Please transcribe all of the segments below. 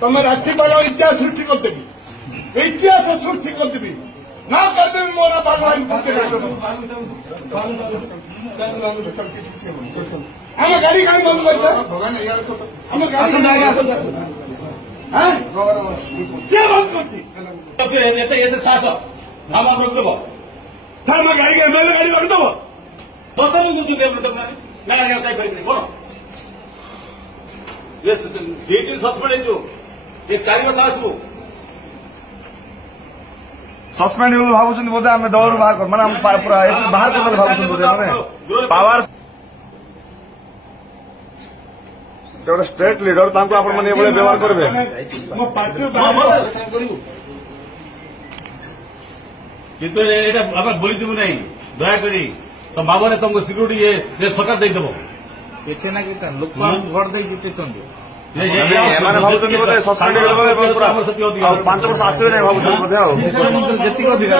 तुम्हें राष्ट्रीय इतिहास सृष्टि करदेवी इतिहास सृष्टि करदेवी ना करदेवी मोरा बागवान करते आम गाड़ी कहीं बंद कर साहस आम रोकदेव सर मैं गाड़ी एमएलए गाड़ी रखदेव सस्पेंड चार मास आसबू सस्पेंड हो भावुं बोधे आम दल बाहर माने पूरा बाहर कर भावुं बोधे माने पावर गोटे स्टेट लीडर आपण मैंने व्यवहार करेंगे किंतु बोलू ना दयाकोरी तुम भावने तुमको सिक्यूरीटी सरकार देदेव କିଛି ନା କିଛି ଲୋକ ଭୋଟ ଦେଇ ଜିତିଛନ୍ତି बोधे सस्पेंड 5 वर्ष आसवे नहीं भावुं बोधे ଯେତିକି ଅଧିକାର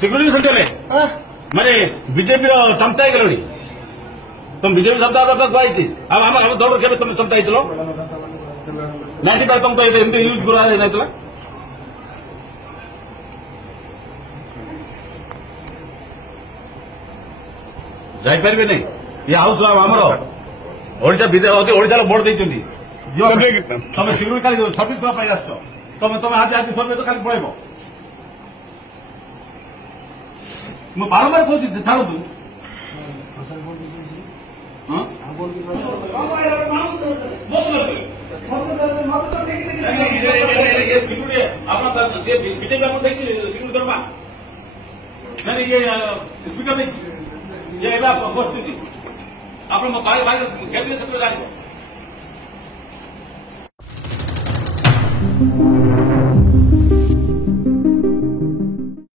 सिक्यूरीटी सेंटर माने बीजेपी चमचा गलि तुम बीजेपी चमचा कही आम दौड़ के तुम चमचा हो 95 तुम तो यूज कर जापर नहीं ये हाउस आमर ओडिशा भोट देती तुम सिक्यूरीटी खाली सर्विस करने आस तुम आज आज सर्वे तो खाली पड़ेब मुझे बारंबार कहूँ छाड़ू सिक्यूरीटी बीजेपी सिक्यूरीटी करवा नहीं ये स्पीकर ये परिस्थिति आप कैबिनेट सेक्रेटरी जान